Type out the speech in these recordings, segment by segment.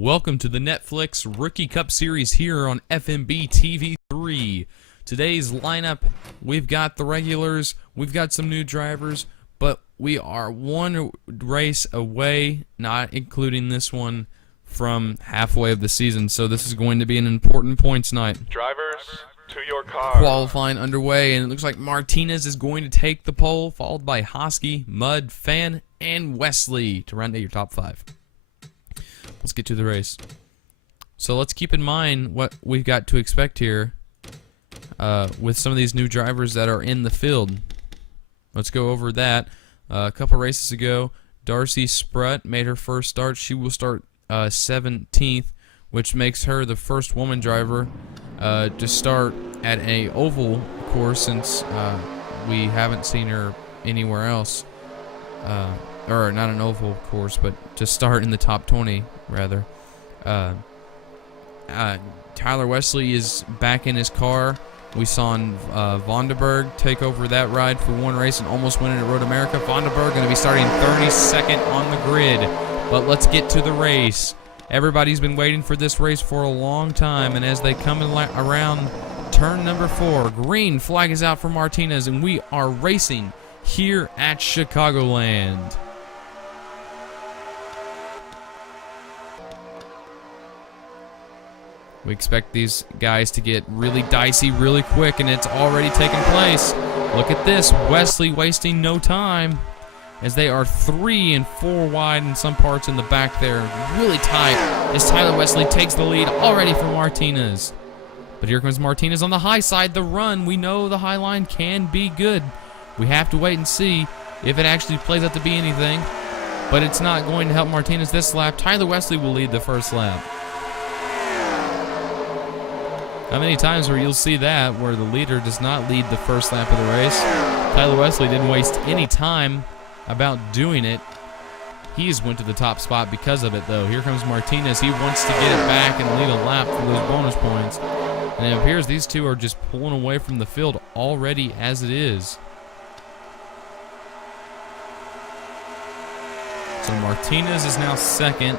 Welcome to the Netflix Rookie Cup Series here on FMB TV3. Today's lineup, we've got the regulars, we've got some new drivers, but we are one race away, not including this one, from halfway of the season. So this is going to be an important points night. Drivers, to your car. Qualifying underway, and it looks like Martinez is going to take the pole, followed by Hosky, Mudd, Fan, and Wesley to round out your top five. Let's get to the race. So let's keep in mind what we've got to expect here with some of these new drivers that are in the field. Let's go over that. A couple races ago, Darcy Sprutt made her first start. She will start 17th, which makes her the first woman driver to start at an oval course since we haven't seen her anywhere else. Or not an oval course, but to start in the top 20, rather. Tyler Wesley is back in his car. We saw Vonderberg take over that ride for one race and almost win it at Road America. Vonderberg going to be starting 32nd on the grid. But let's get to the race. Everybody's been waiting for this race for a long time, and as they come around turn number 4, green flag is out for Martinez, and we are racing here at Chicagoland. We expect these guys to get really dicey really quick, and it's already taken place. Look at this. Wesley wasting no time as they are 3 and 4 wide in some parts in the back there. Really tight as Tyler Wesley takes the lead already for Martinez. But here comes Martinez on the high side. The run, we know the high line can be good. We have to wait and see if it actually plays out to be anything. But it's not going to help Martinez this lap. Tyler Wesley will lead the first lap. How many times where you'll see that where the leader does not lead the first lap of the race? Tyler Wesley didn't waste any time about doing it. He just went to the top spot because of it, though. Here comes Martinez. He wants to get it back and lead a lap for those bonus points. And it appears these two are just pulling away from the field already as it is. So Martinez is now second.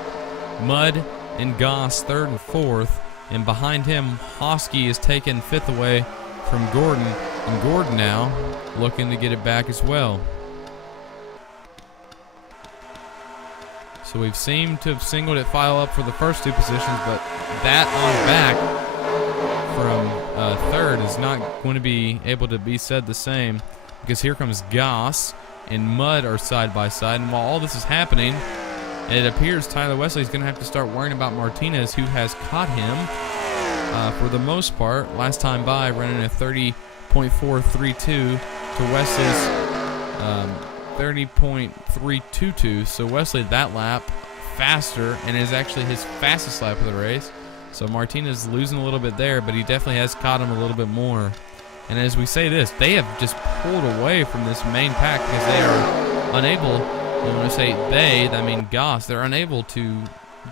Mudd and Goss third and fourth. And behind him, Hosky is taking 5th away from Gordon. And Gordon now looking to get it back as well. So we've seemed to have singled it file up for the first 2 positions, but that on back from 3rd is not going to be able to be said the same, because here comes Goss and Mudd are side by side. And while all this is happening, it appears Tyler Wesley is going to have to start worrying about Martinez, who has caught him for the most part. Last time by, running a 30.432 to Wesley's 30.322. So Wesley that lap faster, and is actually his fastest lap of the race. So Martinez losing a little bit there, but he definitely has caught him a little bit more. And as we say this, they have just pulled away from this main pack because they are unable. And when I say they, I mean Goss. They're unable to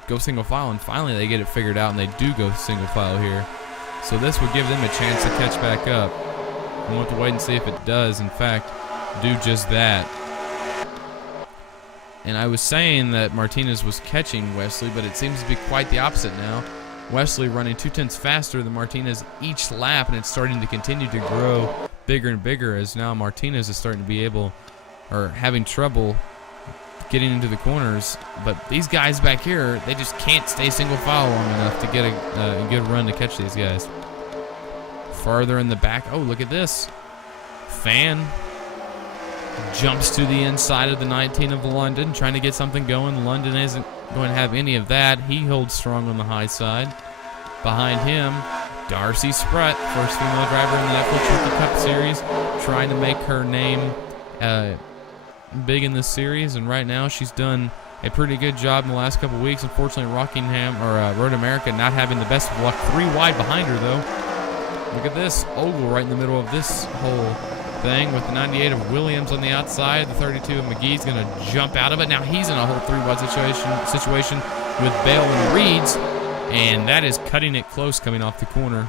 go single file, and finally they get it figured out, and they do go single file here. So this would give them a chance to catch back up. We'll have to wait and see if it does, in fact, do just that. And I was saying that Martinez was catching Wesley, but it seems to be quite the opposite now. Wesley running 0.2 faster than Martinez each lap, and it's starting to continue to grow bigger and bigger as now Martinez is starting to be able, or having trouble getting into the corners. But these guys back here, they just can't stay single file long enough to get a good run to catch these guys. Farther in the back, oh, look at this. Fan jumps to the inside of the 19 of London, trying to get something going. London isn't going to have any of that. He holds strong on the high side. Behind him, Darcy Sprutt, first female driver in the NetFlix Rookie Cup Series, trying to make her name big in this series, and right now she's done a pretty good job in the last couple weeks. Unfortunately, Road America not having the best of luck. 3 wide behind her, though. Look at this. Ogle right in the middle of this whole thing with the 98 of Williams on the outside. The 32 of McGee's going to jump out of it. Now he's in a whole 3 wide situation with Bale and Reeds, and that is cutting it close coming off the corner.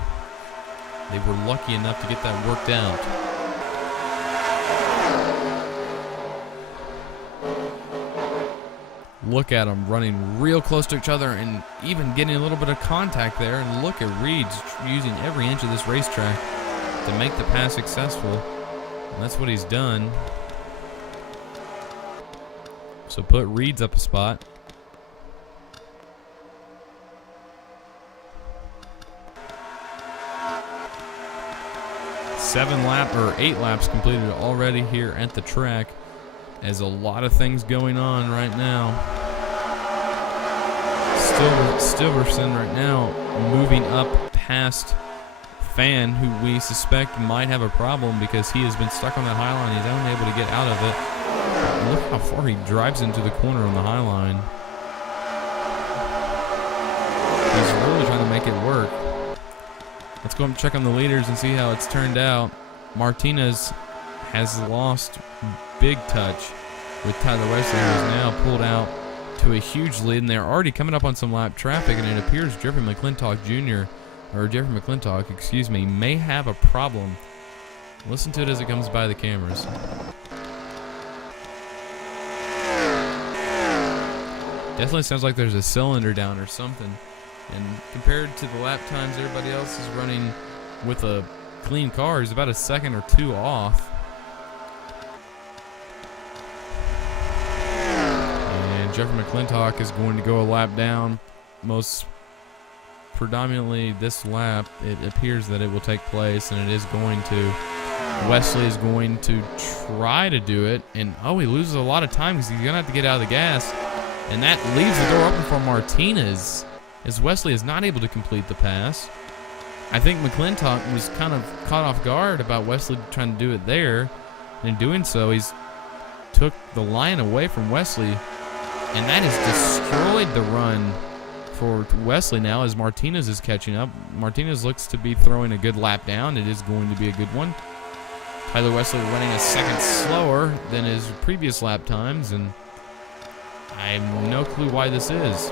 They were lucky enough to get that worked out. look at them running real close to each other and even getting a little bit of contact there. And look at Reed's using every inch of this racetrack to make the pass successful. And that's what he's done. So put Reed's up a spot. Eight laps completed already here at the track. As a lot of things going on right now. Stiverson right now moving up past Fan, who we suspect might have a problem because he has been stuck on that high line. He's unable to get out of it. And look how far he drives into the corner on the high line. He's really trying to make it work. Let's go and check on the leaders and see how it's turned out. Martinez has lost big touch with Tyler Wesley, who is now pulled out to a huge lead, and they're already coming up on some lap traffic, and it appears Jeffrey McClintock, may have a problem. Listen to it as it comes by the cameras. Definitely sounds like there's a cylinder down or something. And compared to the lap times everybody else is running with a clean car, he's about a second or two off. And Jeffrey McClintock is going to go a lap down. Most predominantly this lap, it appears that it will take place, and it is going to. Wesley is going to try to do it, and he loses a lot of time because he's going to have to get out of the gas. And that leaves the door open for Martinez, as Wesley is not able to complete the pass. I think McClintock was kind of caught off guard about Wesley trying to do it there. And in doing so, he's took the line away from Wesley, and that has destroyed the run for Wesley now as Martinez is catching up. Martinez looks to be throwing a good lap down. It is going to be a good one. Tyler Wesley running a second slower than his previous lap times, and I have no clue why this is.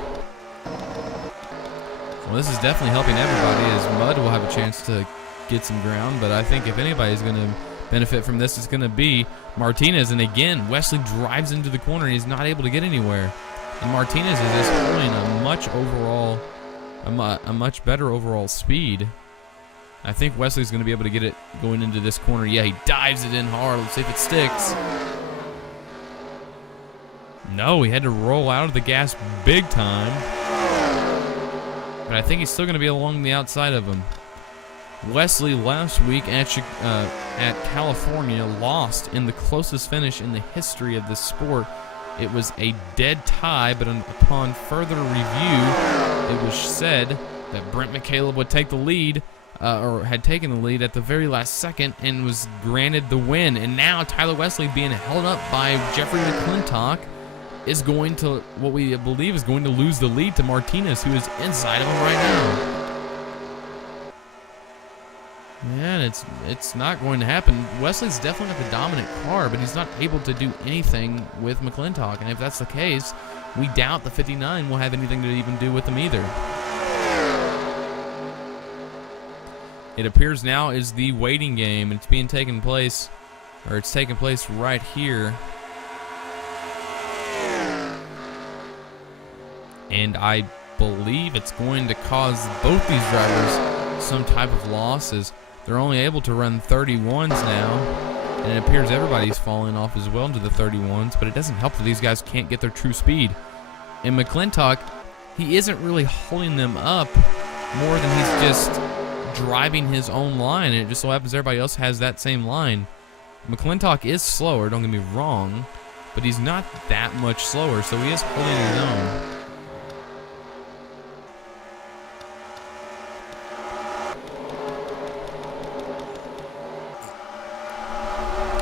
Well, this is definitely helping everybody, as Mudd will have a chance to get some ground, but I think if anybody's going to benefit from this, it's going to be Martinez. And again, Wesley drives into the corner and he's not able to get anywhere. And Martinez is just pulling a much better overall speed. I think Wesley's going to be able to get it going into this corner. Yeah, he dives it in hard. Let's see if it sticks. No, he had to roll out of the gas big time. But I think he's still going to be along the outside of him. Wesley last week at California lost in the closest finish in the history of this sport. It was a dead tie, but upon further review, it was said that Brent McCaleb would take the lead, or had taken the lead at the very last second and was granted the win. And now Tyler Wesley, being held up by Jeffrey McClintock, is going to, what we believe is going to lose the lead to Martinez, who is inside of him right now. And it's not going to happen. Wesley's definitely got the dominant car, but he's not able to do anything with McClintock. And if that's the case, we doubt the 59 will have anything to even do with him either. It appears now is the waiting game. It's taking place right here. And I believe it's going to cause both these drivers some type of losses. They're only able to run 31s now, and it appears everybody's falling off as well into the 31s, but it doesn't help that these guys can't get their true speed. And McClintock, he isn't really holding them up more than he's just driving his own line, and it just so happens everybody else has that same line. McClintock is slower, don't get me wrong, but he's not that much slower, so he is holding his own.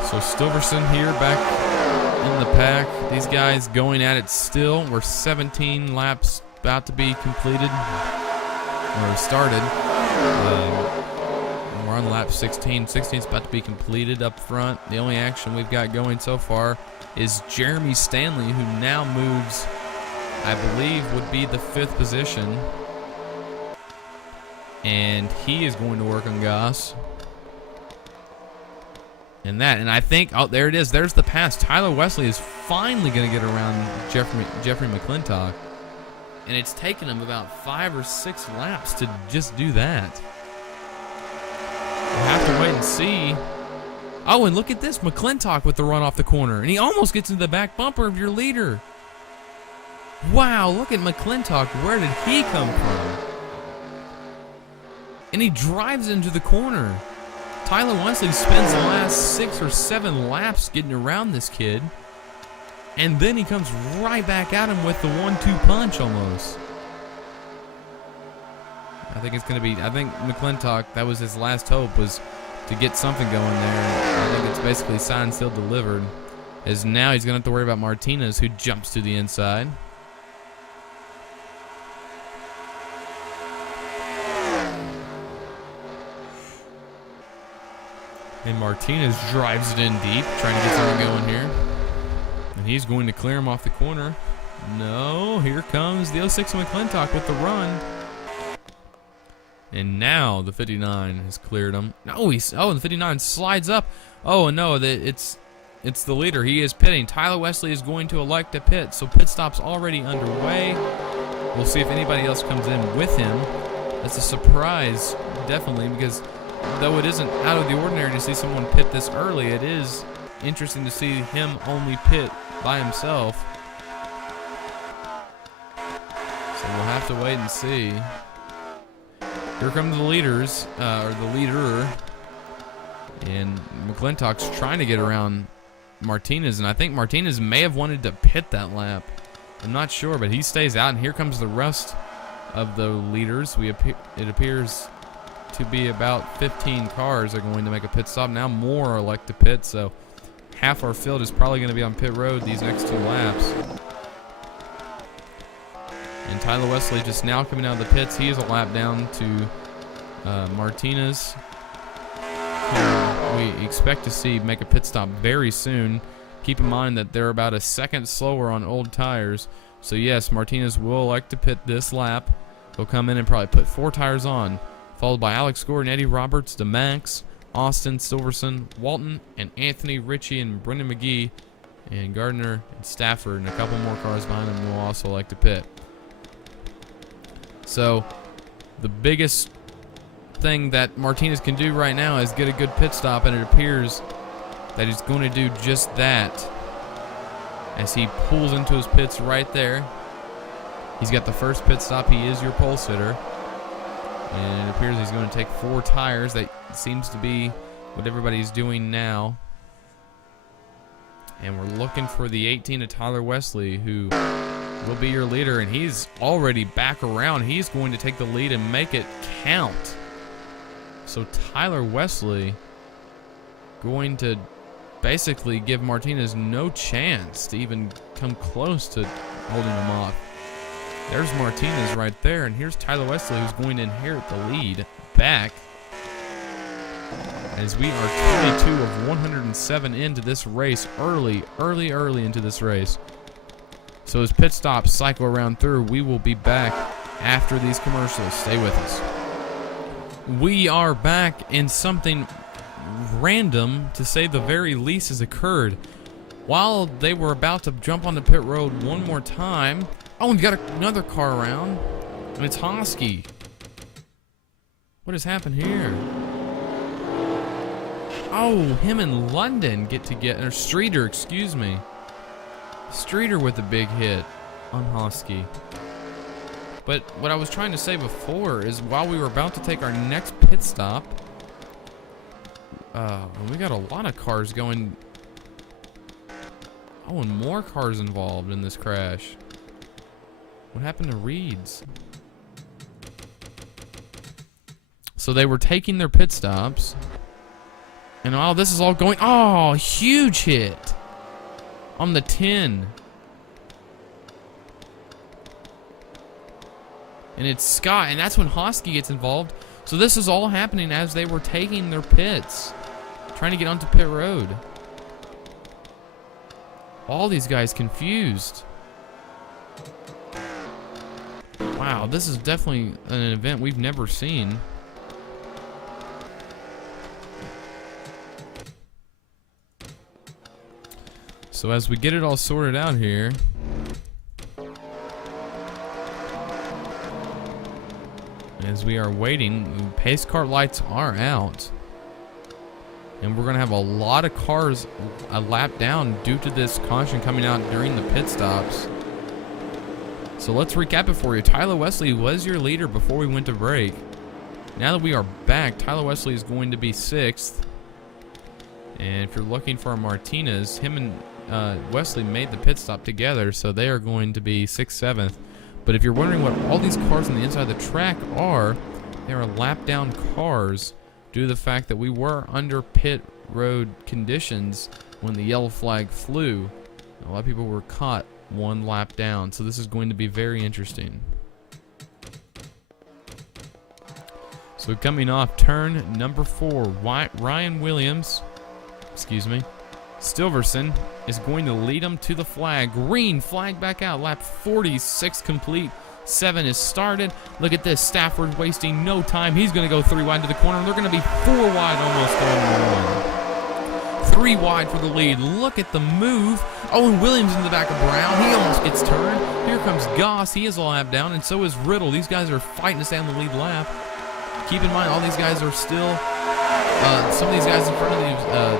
So Stiverson here back in the pack. These guys going at it still. We're 17 laps about to be completed, or started. We're on lap 16. 16 is about to be completed up front. The only action we've got going so far is Jeremy Stanley, who now moves, I believe, would be the 5th position. And he is going to work on Goss. And I think, there it is. There's the pass. Tyler Wesley is finally going to get around Jeffrey McClintock. And it's taken him about 5 or 6 laps to just do that. We'll have to wait and see. Oh, and look at this. McClintock with the run off the corner. And he almost gets into the back bumper of your leader. Wow, look at McClintock. Where did he come from? And he drives into the corner. Tyler Wesley spends the last 6 or 7 laps getting around this kid. And then he comes right back at him with the 1-2 punch almost. I think McClintock, that was his last hope, was to get something going there. I think it's basically signed, sealed, delivered. As now he's going to have to worry about Martinez, who jumps to the inside. And Martinez drives it in deep, trying to get something going here. And he's going to clear him off the corner. No, here comes the 06 McClintock with the run. And now the 59 has cleared him. No, and the 59 slides up. Oh, no, it's the leader. He is pitting. Tyler Wesley is going to elect to pit, so pit stop's already underway. We'll see if anybody else comes in with him. That's a surprise, definitely, because though it isn't out of the ordinary to see someone pit this early, it is interesting to see him only pit by himself. So we'll have to wait and see. Here come the leaders, or the leader. And McClintock's trying to get around Martinez, and I think Martinez may have wanted to pit that lap. I'm not sure, but he stays out, and here comes the rest of the leaders. It appears to be about 15 cars are going to make a pit stop. Now more elect to pit, so half our field is probably going to be on pit road these next 2 laps. And Tyler Wesley just now coming out of the pits. He is a lap down to Martinez, who we expect to see make a pit stop very soon. Keep in mind that they're about a second slower on old tires. So yes, Martinez will elect to pit this lap. He'll come in and probably put 4 tires on, followed by Alex Gordon, Eddie Roberts, DeMax, Austin, Silverson, Walton, and Anthony Ritchie, and Brendan McGee, and Gardner and Stafford, and a couple more cars behind him will also elect to pit. So the biggest thing that Martinez can do right now is get a good pit stop, and it appears that he's going to do just that as he pulls into his pits right there. He's got the first pit stop. He is your pole sitter, and it appears he's going to take 4 tires. That seems to be what everybody's doing now. And we're looking for the 18 of Tyler Wesley, who will be your leader, and he's already back around. He's going to take the lead and make it count. So Tyler Wesley going to basically give Martinez no chance to even come close to holding him off. There's Martinez right there, and here's Tyler Wesley, who's going to inherit the lead back, as we are 22 of 107 into this race, early into this race. So as pit stops cycle around through, we will be back after these commercials. Stay with us. We are back, and something random, to say the very least, has occurred. While they were about to jump on the pit road one more time, oh, we've got another car around, and it's Hosky. What has happened here? Oh, him and London get together, or Streeter, excuse me. Streeter with a big hit on Hosky. But what I was trying to say before is, while we were about to take our next pit stop, we got a lot of cars going. Oh, and more cars involved in this crash. What happened to Reed's? So they were taking their pit stops, and oh, this is all going. Oh, huge hit on the 10. And it's Scott, and that's when Hosky gets involved. So this is all happening as they were taking their pits, trying to get onto pit road. All these guys confused. Wow, this is definitely an event we've never seen. So So as we get it all sorted out here, as we are waiting, pace car lights are out. And we're going to have a lot of cars a lap down due to this caution coming out during the pit stops. So let's recap it for you. Tyler Wesley was your leader before we went to break. Now that we are back, Tyler Wesley is going to be 6th. And if you're looking for a Martinez, him and Wesley made the pit stop together, so they are going to be 6th, 7th. But if you're wondering what all these cars on the inside of the track are, they are lap down cars due to the fact that we were under pit road conditions when the yellow flag flew. A lot of people were caught 1 lap down, so this is going to be very interesting. So coming off turn number 4, Ryan Williams, Silverson is going to lead them to the flag. Green flag back out. Lap 46 complete. 7 is started. Look at this. Stafford wasting no time. He's going to go 3 wide to the corner. They're going to be 4 wide almost on 1. 3 wide for the lead. Look at the move. Oh, and Williams in the back of Brown. He almost gets turned. Here comes Goss. He is a lap down, and so is Riddle. These guys are fighting to stay on the lead lap. Keep in mind, all these guys are still... some of these guys in front of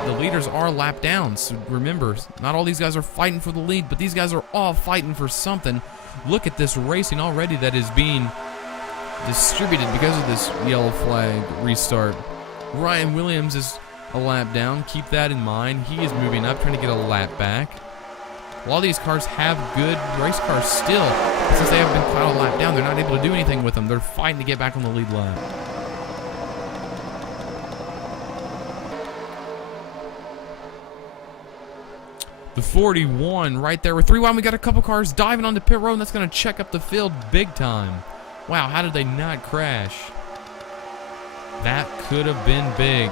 the leaders are lap downs. So remember, not all these guys are fighting for the lead, but these guys are all fighting for something. Look at this racing already that is being distributed because of this yellow flag restart. Ryan Williams is a lap down. Keep that in mind. He is moving up, trying to get a lap back. A lot of these cars have good race cars still, but since they haven't been caught a lap down, they're not able to do anything with them. They're fighting to get back on the lead lap. The 41 right there with 3 wide. We got a couple cars diving onto pit road, and that's going to check up the field big time. Wow, how did they not crash? That could have been big.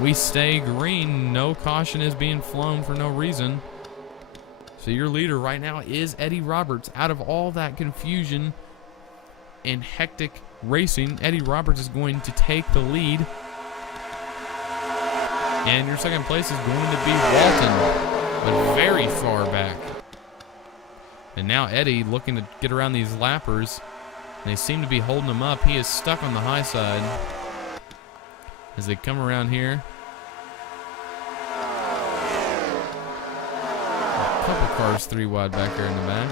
We stay green. No caution is being flown for no reason. So your leader right now is Eddie Roberts. Out of all that confusion and hectic racing, Eddie Roberts is going to take the lead. And your second place is going to be Walton, but very far back. And now Eddie looking to get around these lappers, and they seem to be holding him up. He is stuck on the high side as they come around here. A couple cars 3 wide back there in the back.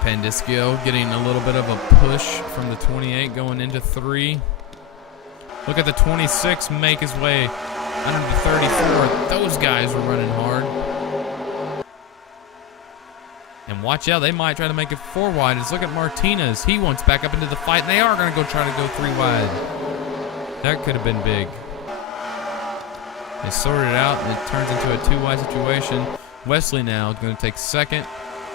Pandiscio getting a little bit of a push from the 28 going into 3. Look at the 26 make his way under the 34. Those guys were running hard. And watch out, they might try to make it 4 wide. Let's look at Martinez. He wants back up into the fight, and they are going to try to go 3 wide. That could have been big. They sorted it out, and it turns into a 2 wide situation. Wesley now going to take 2nd.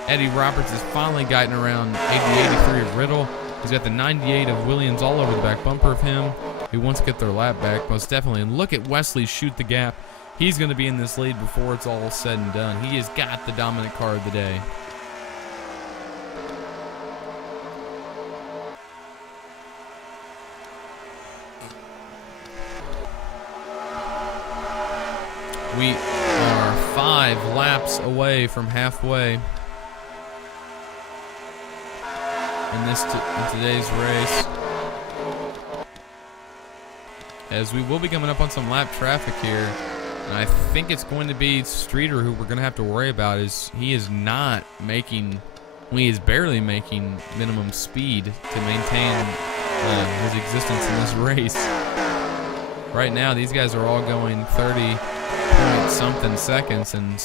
Eddie Roberts is finally guiding around 80-83 of Riddle. He's got the 98 of Williams all over the back bumper of him. He wants to get their lap back, most definitely. And look at Wesley shoot the gap. He's going to be in this lead before it's all said and done. He has got the dominant car of the day. We are 5 laps away from halfway in today's race, as we will be coming up on some lap traffic here, and I think it's going to be Streeter who we're going to have to worry about. Is he is not making, well, he is barely making minimum speed to maintain his existence in this race. Right now, these guys are all going 30-point-something seconds, and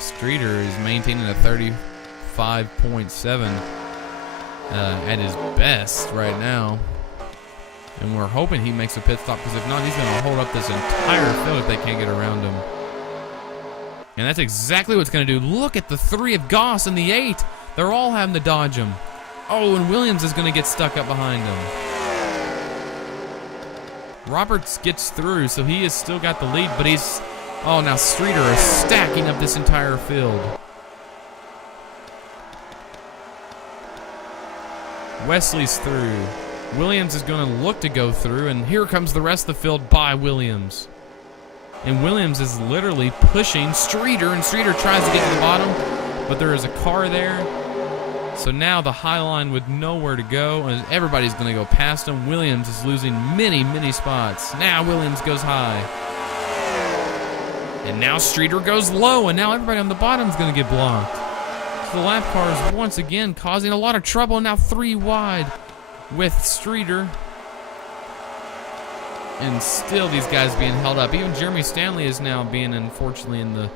Streeter is maintaining a 35.7 at his best right now. And we're hoping he makes a pit stop, because if not, he's going to hold up this entire field if they can't get around him. And that's exactly what's going to do. Look at the 3 of Goss and the 8. They're all having to dodge him. Oh, and Williams is going to get stuck up behind him. Roberts gets through, so he has still got the lead, but he's... Oh, now Streeter is stacking up this entire field. Wesley's through. Williams is going to look to go through, and here comes the rest of the field by Williams. And Williams is literally pushing Streeter, and Streeter tries to get to the bottom, but there is a car there. So now the high line with nowhere to go, and everybody's going to go past him. Williams is losing many, many spots. Now Williams goes high. And now Streeter goes low, and now everybody on the bottom is going to get blocked. So the lap cars once again causing a lot of trouble, and now 3 wide with Streeter. And still these guys being held up. Even Jeremy Stanley is now being, unfortunately, in the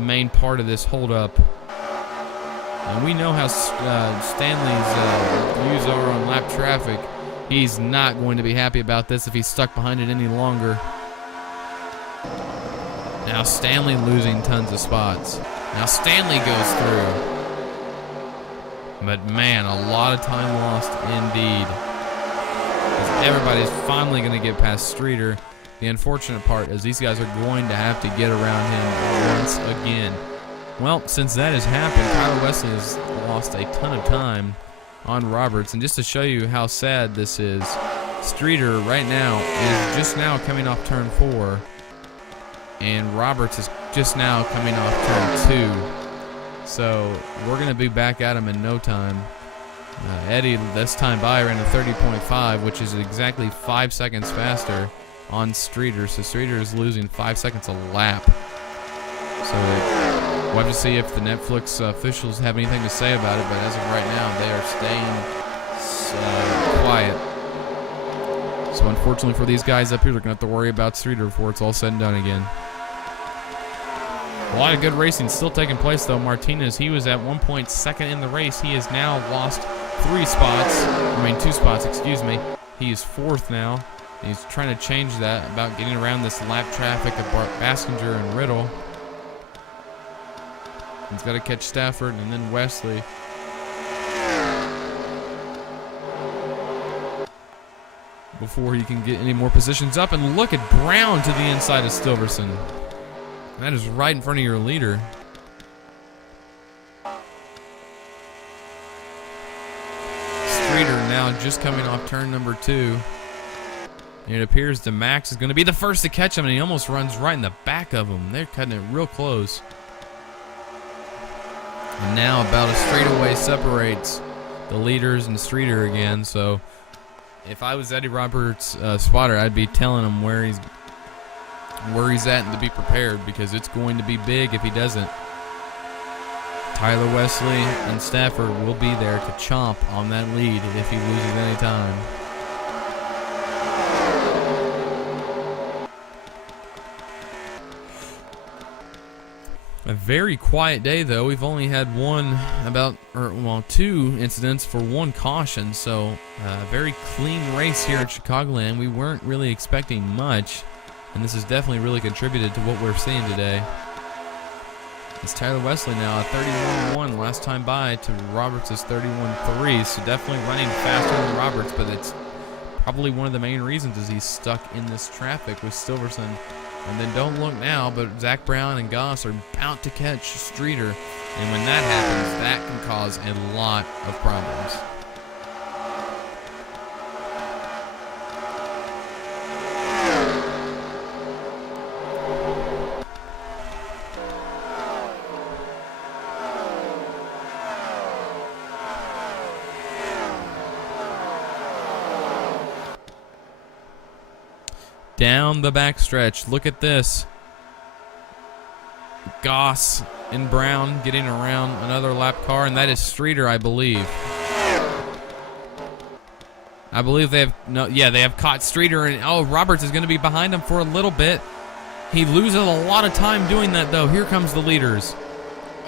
main part of this holdup. And we know how Stanley's views are on lap traffic. He's not going to be happy about this if he's stuck behind it any longer. Now Stanley losing tons of spots. Now Stanley goes through. But man, a lot of time lost indeed. As everybody's finally going to get past Streeter. The unfortunate part is these guys are going to have to get around him once again. Well, since that has happened, Tyler Wesley has lost a ton of time on Roberts. And just to show you how sad this is, Streeter right now is just now coming off turn 4. And Roberts is just now coming off turn 2. So we're going to be back at him in no time. Eddie, this time by, ran a 30.5, which is exactly 5 seconds faster on Streeter. So Streeter is losing 5 seconds a lap. So we'll have to see if the Netflix officials have anything to say about it, but as of right now, they are staying quiet. So unfortunately for these guys up here, they're going to have to worry about Streeter before it's all said and done again. A lot of good racing still taking place, though. Martinez, he was at one point second in the race. He has now lost 2 spots, excuse me. He is 4th now. He's trying to change that about getting around this lap traffic of Baskinger and Riddle. He's got to catch Stafford and then Wesley. Before he can get any more positions up. And look at Brown to the inside of Silverson. That is right in front of your leader. Streeter now just coming off turn number 2. And it appears that Max is going to be the first to catch him, and he almost runs right in the back of him. They're cutting it real close. And now about a straightaway separates the leaders and Streeter again. So if I was Eddie Roberts' spotter, I'd be telling him where he's at and to be prepared, because it's going to be big if he doesn't. Tyler Wesley and Stafford will be there to chomp on that lead if he loses any time. A very quiet day, though. We've only had 2 incidents for 1 caution, so a very clean race here at Chicagoland. We weren't really expecting much, and this has definitely really contributed to what we're seeing today. It's Tyler Wesley now at 31.1 last time by to Roberts' 31.3, so definitely running faster than Roberts, but it's probably one of the main reasons is he's stuck in this traffic with Silverson. And then don't look now, but Zach Brown and Goss are about to catch Streeter. And when that happens, that can cause a lot of problems. Down the backstretch, look at this. Goss and Brown getting around another lap car, and that is Streeter, I believe. I believe they have caught Streeter, and Roberts is going to be behind him for a little bit. He loses a lot of time doing that, though. Here comes the leaders.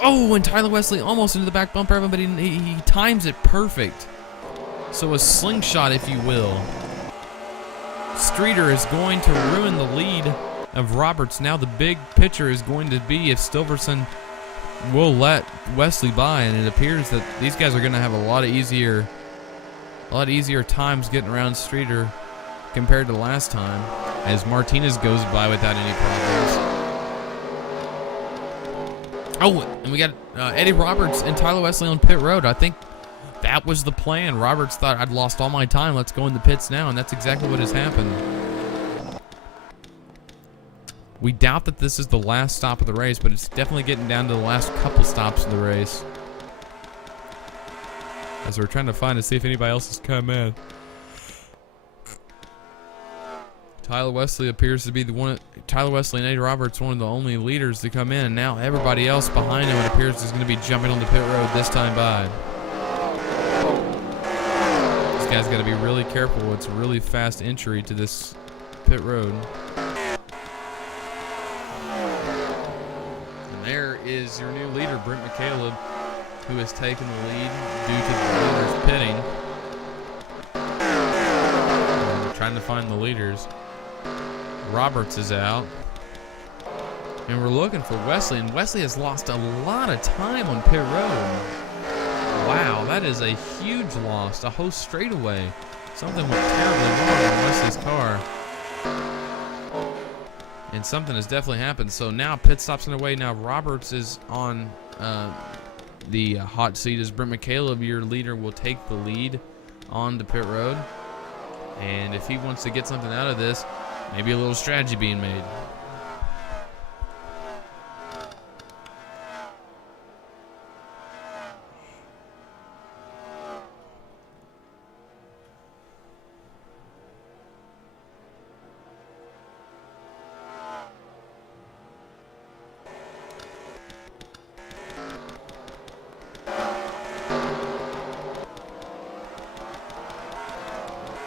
Oh, and Tyler Wesley almost into the back bumper of him, but he times it perfect. So a slingshot, if you will. Streeter is going to ruin the lead of Roberts. Now the big picture is going to be if Silverson will let Wesley by, and it appears that these guys are going to have a lot easier times getting around Streeter compared to last time, as Martinez goes by without any problems. Oh, and we got Eddie Roberts and Tyler Wesley on pit road. I think that was the plan. Roberts thought, I'd lost all my time. Let's go in the pits now, and that's exactly what has happened. We doubt that this is the last stop of the race, but it's definitely getting down to the last couple stops of the race. As we're trying to find to see if anybody else has come in. Tyler Wesley appears to be the one. Tyler Wesley and Eddie Roberts, one of the only leaders to come in, and now everybody else behind him, it appears, is going to be jumping on the pit road this time by. This guy's got to be really careful. It's a really fast entry to this pit road. And there is your new leader, Brent McCaleb, who has taken the lead due to the leaders pitting. And we're trying to find the leaders. Roberts is out. And we're looking for Wesley, and Wesley has lost a lot of time on pit road. Wow, that is a huge loss. A whole straightaway. Something went terribly wrong on Wesley's car. And something has definitely happened. So now pit stops underway. Now Roberts is on the hot seat as Brent McCaleb, your leader, will take the lead on the pit road. And if he wants to get something out of this, maybe a little strategy being made.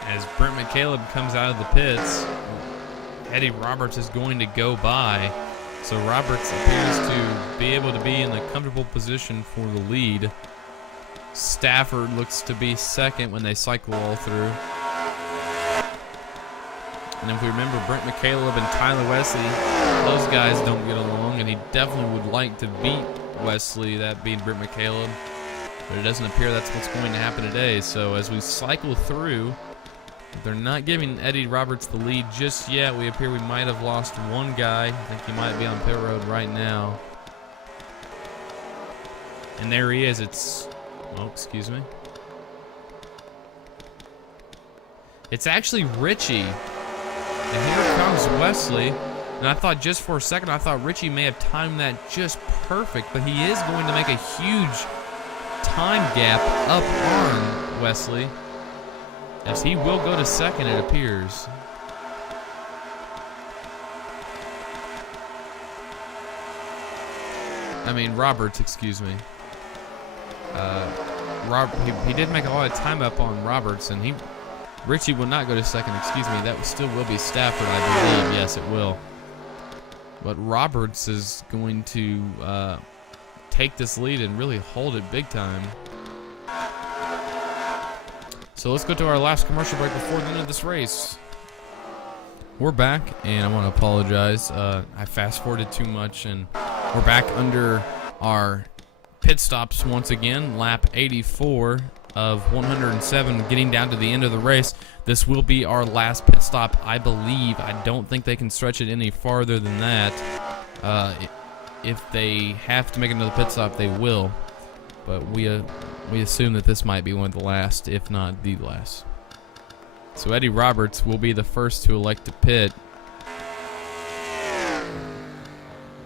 As Brent McCaleb comes out of the pits, Eddie Roberts is going to go by. So Roberts appears to be able to be in the comfortable position for the lead. Stafford looks to be second when they cycle all through. And if we remember, Brent McCaleb and Tyler Wesley, those guys don't get along, and he definitely would like to beat Wesley, that being Brent McCaleb. But it doesn't appear that's what's going to happen today. So as we cycle through, they're not giving Eddie Roberts the lead just yet. We appear we might have lost one guy. I think he might be on pit road right now. And there he is. It's, oh, excuse me. It's actually Richie. And here comes Wesley. And I thought just for a second, I thought Richie may have timed that just perfect. But he is going to make a huge time gap up on Wesley, as he will go to second, it appears. I mean, Roberts, excuse me. He did make a lot of time up on Roberts, and Richie will not go to second, excuse me. That still will be Stafford, I believe. Yes, it will. But Roberts is going to take this lead and really hold it big time. So let's go to our last commercial break before the end of this race. We're back, and I want to apologize. I fast-forwarded too much, and we're back under our pit stops once again. Lap 84 of 107, getting down to the end of the race. This will be our last pit stop, I believe. I don't think they can stretch it any farther than that. If they have to make another pit stop, they will. But we assume that this might be one of the last, if not the last. So Eddie Roberts will be the first to elect to pit.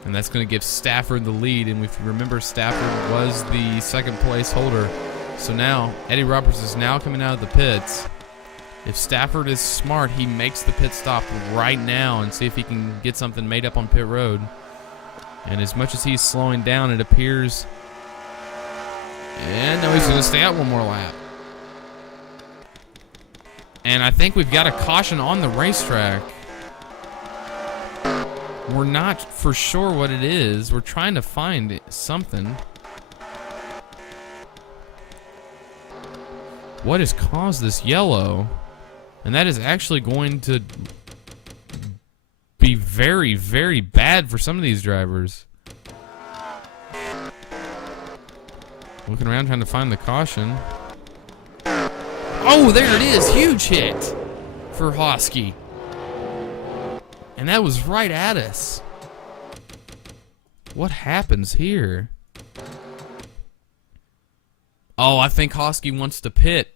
And that's going to give Stafford the lead. And if you remember, Stafford was the second place holder. So now, Eddie Roberts is now coming out of the pits. If Stafford is smart, he makes the pit stop right now and see if he can get something made up on pit road. And as much as he's slowing down, it appears... And now he's going to stay out one more lap. And I think we've got a caution on the racetrack. We're not for sure what it is. We're trying to find something. What has caused this yellow? And that is actually going to be very, very bad for some of these drivers. Looking around trying to find the caution. Oh, there it is. Huge hit for Hosky. And that was right at us. What happens here? Oh, I think Hosky wants to pit.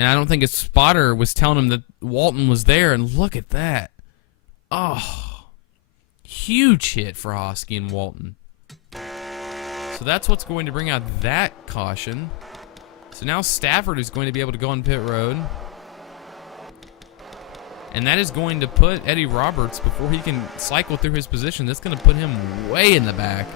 And I don't think his spotter was telling him that Walton was there. And look at that. Oh, huge hit for Hosky and Walton. So that's what's going to bring out that caution. So now Stafford is going to be able to go on pit road. And that is going to put Eddie Roberts, before he can cycle through his position, that's going to put him way in the back.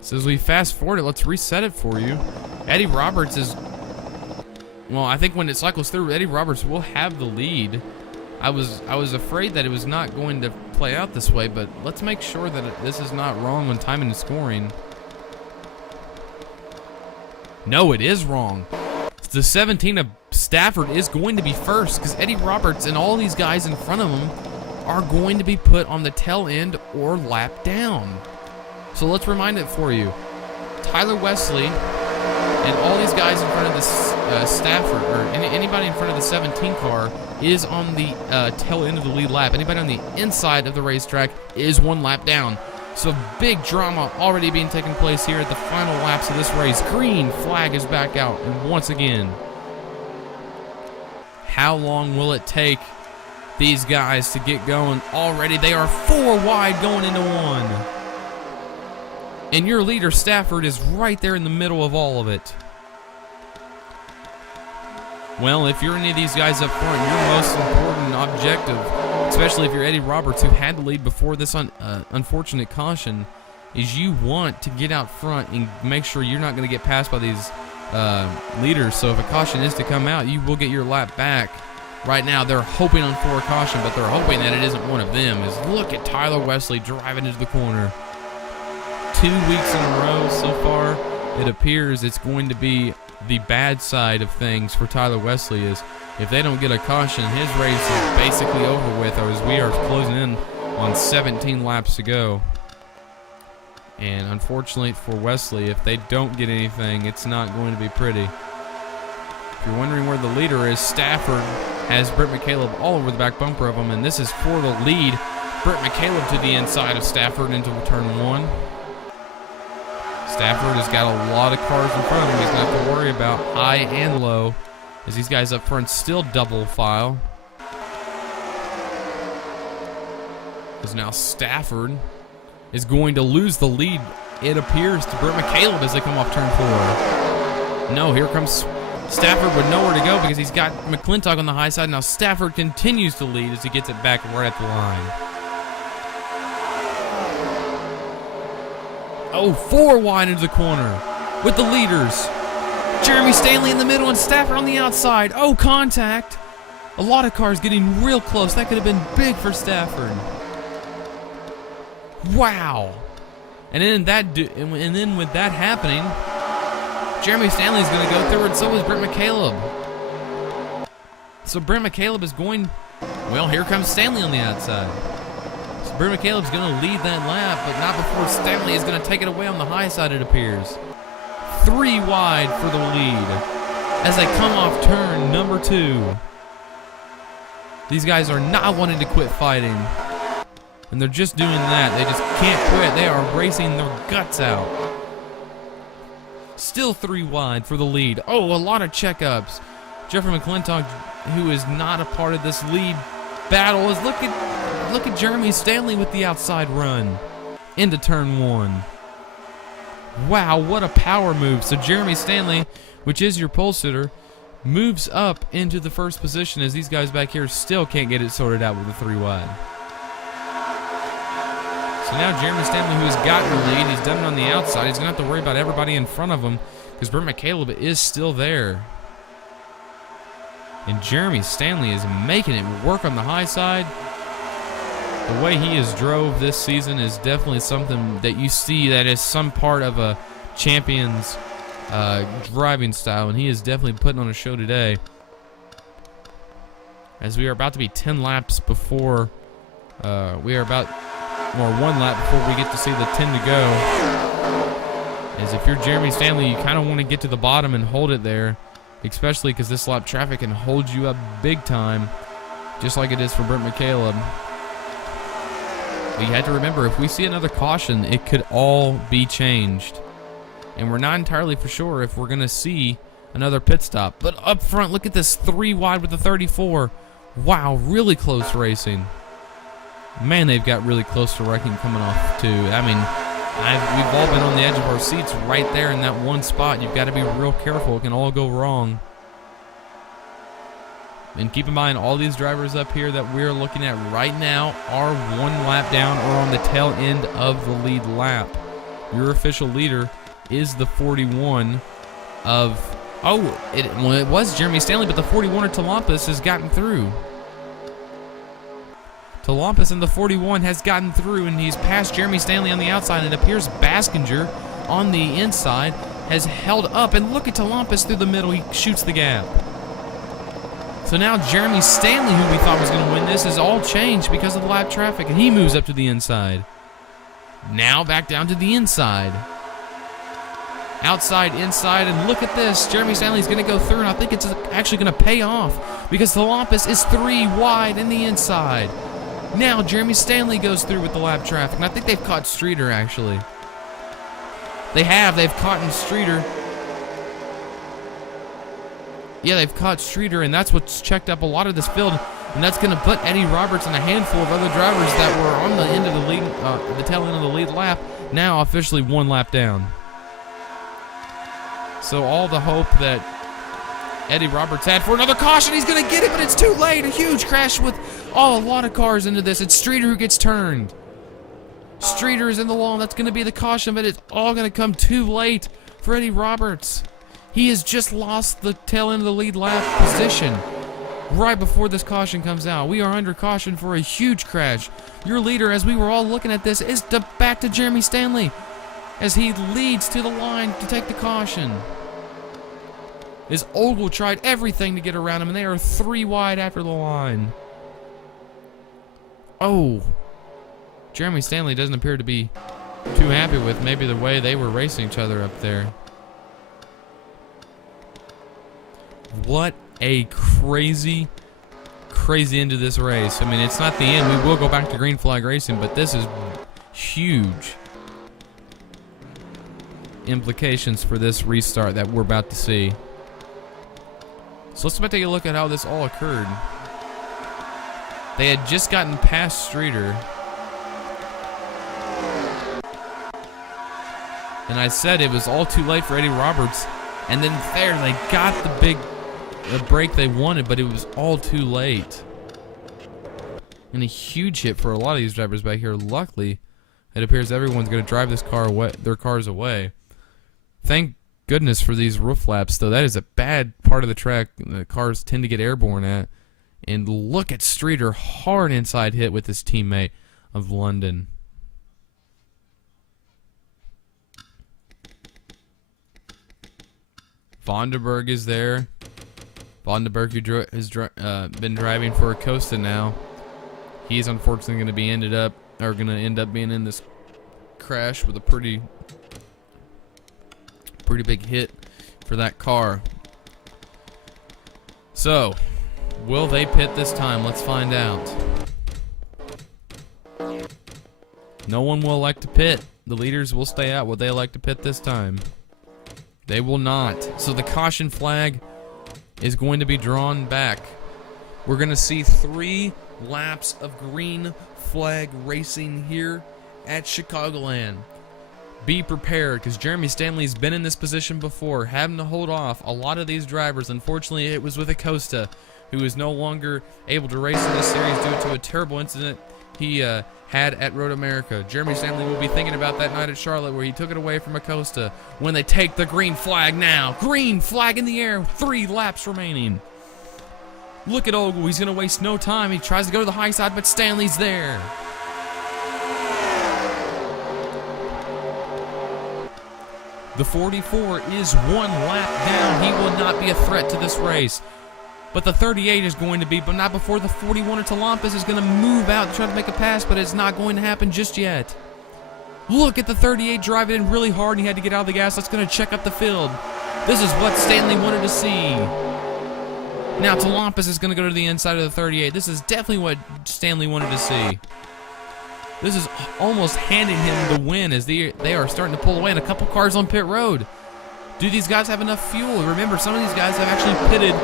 So as we fast forward it, let's reset it for you. Eddie Roberts is... Well, I think when it cycles through, Eddie Roberts will have the lead. I was afraid that it was not going to play out this way, but let's make sure that this is not wrong on timing and scoring. No, it is wrong. The 17 of Stafford is going to be first because Eddie Roberts and all these guys in front of him are going to be put on the tail end or lap down. So let's remind it for you. Tyler Wesley and all these guys in front of the Stafford, or anybody in front of the 17 car, is on the tail end of the lead lap. Anybody on the inside of the racetrack is one lap down. So big drama already being taken place here at the final laps of this race. Green flag is back out, and once again, how long will it take these guys to get going? Already they are 4 wide going into 1. And your leader, Stafford, is right there in the middle of all of it. Well, if you're any of these guys up front, your most important objective, especially if you're Eddie Roberts, who had the lead before this unfortunate caution, is you want to get out front and make sure you're not going to get passed by these leaders. So if a caution is to come out, you will get your lap back. Right now, they're hoping on for a caution, but they're hoping that it isn't one of them. Is look at Tyler Wesley driving into the corner. 2 weeks in a row so far, it appears it's going to be the bad side of things for Tyler Wesley. Is if they don't get a caution, his race is basically over with, as we are closing in on 17 laps to go. And unfortunately for Wesley, if they don't get anything, it's not going to be pretty. If you're wondering where the leader is, Stafford has Brett McCaleb all over the back bumper of him, and this is for the lead. Brett McCaleb to the inside of Stafford into turn 1. Stafford has got a lot of cars in front of him. He's going to have to worry about high and low, as these guys up front still double file. As now Stafford is going to lose the lead, it appears, to Brett McCaleb as they come off turn 4. No, here comes Stafford with nowhere to go because he's got McClintock on the high side. Now Stafford continues to lead as he gets it back right at the line. Oh, 4 wide into the corner with the leaders. Jeremy Stanley in the middle and Stafford on the outside. Oh, contact. A lot of cars getting real close. That could have been big for Stafford. Wow. And then with that happening, Jeremy Stanley is going to go through, and so is Brent McCaleb. So Brent McCaleb is going, well, here comes Stanley on the outside. So Brent McCaleb's going to lead that lap, but not before Stanley is going to take it away on the high side, it appears. 3 wide for the lead as they come off turn number 2. These guys are not wanting to quit fighting, and they're just doing that. They just can't quit. They are racing their guts out. Still 3 wide for the lead. Oh, a lot of checkups. Jeffrey McClintock, who is not a part of this lead battle, is look at Jeremy Stanley with the outside run into turn 1. Wow, what a power move. So Jeremy Stanley, which is your pole sitter, moves up into the first position as these guys back here still can't get it sorted out with the 3 wide. So now Jeremy Stanley, who has gotten the lead, he's done it on the outside. He's going to have to worry about everybody in front of him because Brent McCaleb is still there. And Jeremy Stanley is making it work on the high side. The way he has drove this season is definitely something that you see that is some part of a champion's driving style, and he is definitely putting on a show today. As we are about to be 10 laps before, we are about... or 1 lap before we get to see the 10 to go. As if you're Jeremy Stanley, you kind of want to get to the bottom and hold it there, especially because this lap traffic can hold you up big time. just like it is for Brent McCaleb. But you have to remember, if we see another caution, it could all be changed. And we're not entirely for sure if we're going to see another pit stop. But up front, look at this 3 wide with the 34. Wow, really close racing. Man, they've got really close to wrecking coming off, too. I mean, we've all been on the edge of our seats right there in that one spot. You've got to be real careful. It can all go wrong. And keep in mind, all these drivers up here that we're looking at right now are 1 lap down or on the tail end of the lead lap. Your official leader is the 41 of... well, it was Jeremy Stanley, but the 41 of Talampas has gotten through. Talampas in the 41 has gotten through, and he's passed Jeremy Stanley on the outside, and it appears Baskinger on the inside has held up. And look at Talampas through the middle. He shoots the gap. So now Jeremy Stanley, who we thought was going to win this, is all changed because of the lap traffic, and he moves up to the inside. Now back down to the inside. Outside, inside, and look at this. Jeremy Stanley's going to go through, and I think it's actually going to pay off because Talampas is 3 wide in the inside. Now Jeremy Stanley goes through with the lap traffic, and I think they've caught Streeter, actually. They have. They've caught Streeter. Yeah, they've caught Streeter, and that's what's checked up a lot of this field, and that's going to put Eddie Roberts and a handful of other drivers that were on the end of the lead, the tail end of the lead lap, now officially 1 lap down. So all the hope that Eddie Roberts had for another caution, he's going to get it, but it's too late. A huge crash with a lot of cars into this. It's Streeter who gets turned. Streeter is in the wall, and that's going to be the caution, but it's all going to come too late for Eddie Roberts. He has just lost the tail end of the lead lap position right before this caution comes out. We are under caution for a huge crash. Your leader, as we were all looking at this, is back to Jeremy Stanley as he leads to the line to take the caution. As Ogle tried everything to get around him, and they are 3 wide after the line. Oh, Jeremy Stanley doesn't appear to be too happy with maybe the way they were racing each other up there. What a crazy end to this race. I mean, it's not the end. We will go back to green flag racing, but this is huge implications for this restart that we're about to see. So let's take a look at how this all occurred. They had just gotten past Streeter. And I said it was all too late for Eddie Roberts. And then there, they got the break they wanted, but it was all too late. And a huge hit for a lot of these drivers back here. Luckily, it appears everyone's going to drive this car away, their cars away. Thank goodness for these roof laps, though. That is a bad part of the track the cars tend to get airborne at. And look at Streeter, hard inside hit with his teammate of London. Vonderberg is there. Vonderberg, who has been driving for Acosta now. He's unfortunately going to end up being in this crash with a pretty big hit for that car. So, will they pit this time? Let's find out. No one will elect to pit. The leaders will stay out. Will they elect to pit this time? They will not. So the caution flag is going to be drawn back. We're going to see 3 laps of green flag racing here at Chicagoland. Be prepared, because Jeremy Stanley's been in this position before, having to hold off a lot of these drivers. Unfortunately, it was with Acosta, who is no longer able to race in this series due to a terrible incident he had at Road America. Jeremy Stanley will be thinking about that night at Charlotte where he took it away from Acosta. When they take the green flag now. Green flag in the air. 3 laps remaining. Look at Ogle. He's going to waste no time. He tries to go to the high side, but Stanley's there. The 44 is 1 lap down. He will not be a threat to this race. But the 38 is going to be, but not before the 41 of Talampas is going to move out and try to make a pass, but it's not going to happen just yet. Look at the 38 driving in really hard, and he had to get out of the gas. That's going to check up the field. This is what Stanley wanted to see. Now Talampis is going to go to the inside of the 38. This is definitely what Stanley wanted to see. This is almost handing him the win as they are starting to pull away, and a couple cars on pit road. Do these guys have enough fuel? Remember, some of these guys have actually pitted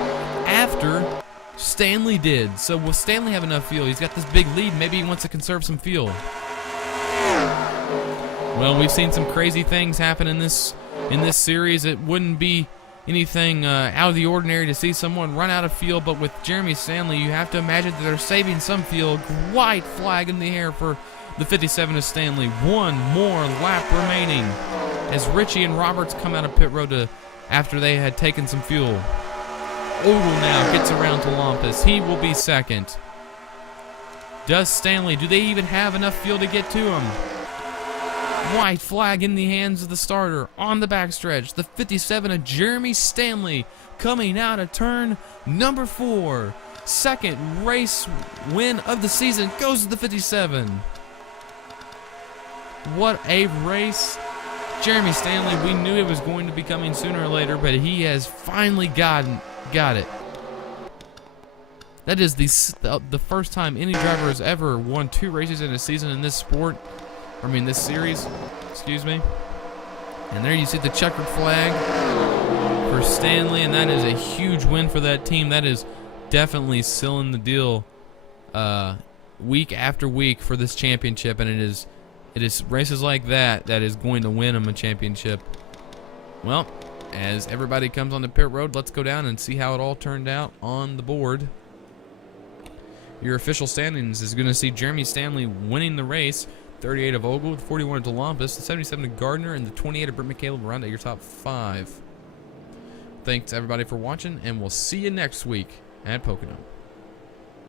after Stanley did. So will Stanley have enough fuel? He's got this big lead. Maybe he wants to conserve some fuel. Well, we've seen some crazy things happen in this series. It wouldn't be anything out of the ordinary to see someone run out of fuel, but with Jeremy Stanley, you have to imagine that they're saving some fuel. White flag in the air for the 57 of Stanley. One more lap remaining as Richie and Roberts come out of pit road after they had taken some fuel. Ogle now gets around to Lampus. He will be second. Does Stanley, do they even have enough fuel to get to him? White flag in the hands of the starter on the backstretch. The 57 of Jeremy Stanley coming out of turn number 4. Second race win of the season goes to the 57. What a race. Jeremy Stanley, we knew it was going to be coming sooner or later, but he has finally got it. That is the first time any driver has ever won 2 races in a season in this sport. I mean, this series, excuse me. And there you see the checkered flag for Stanley, and that is a huge win for that team. That is definitely sealing the deal week after week for this championship, and it is races like that is going to win them a championship. Well, as everybody comes on the pit road, let's go down and see how it all turned out on the board. Your official standings is going to see Jeremy Stanley winning the race. 38 of Ogle, the 41 of Delampus, the 77 of Gardner, and the 28 of Britt McCaleb round out your top 5. Thanks everybody for watching, and we'll see you next week at Pocono.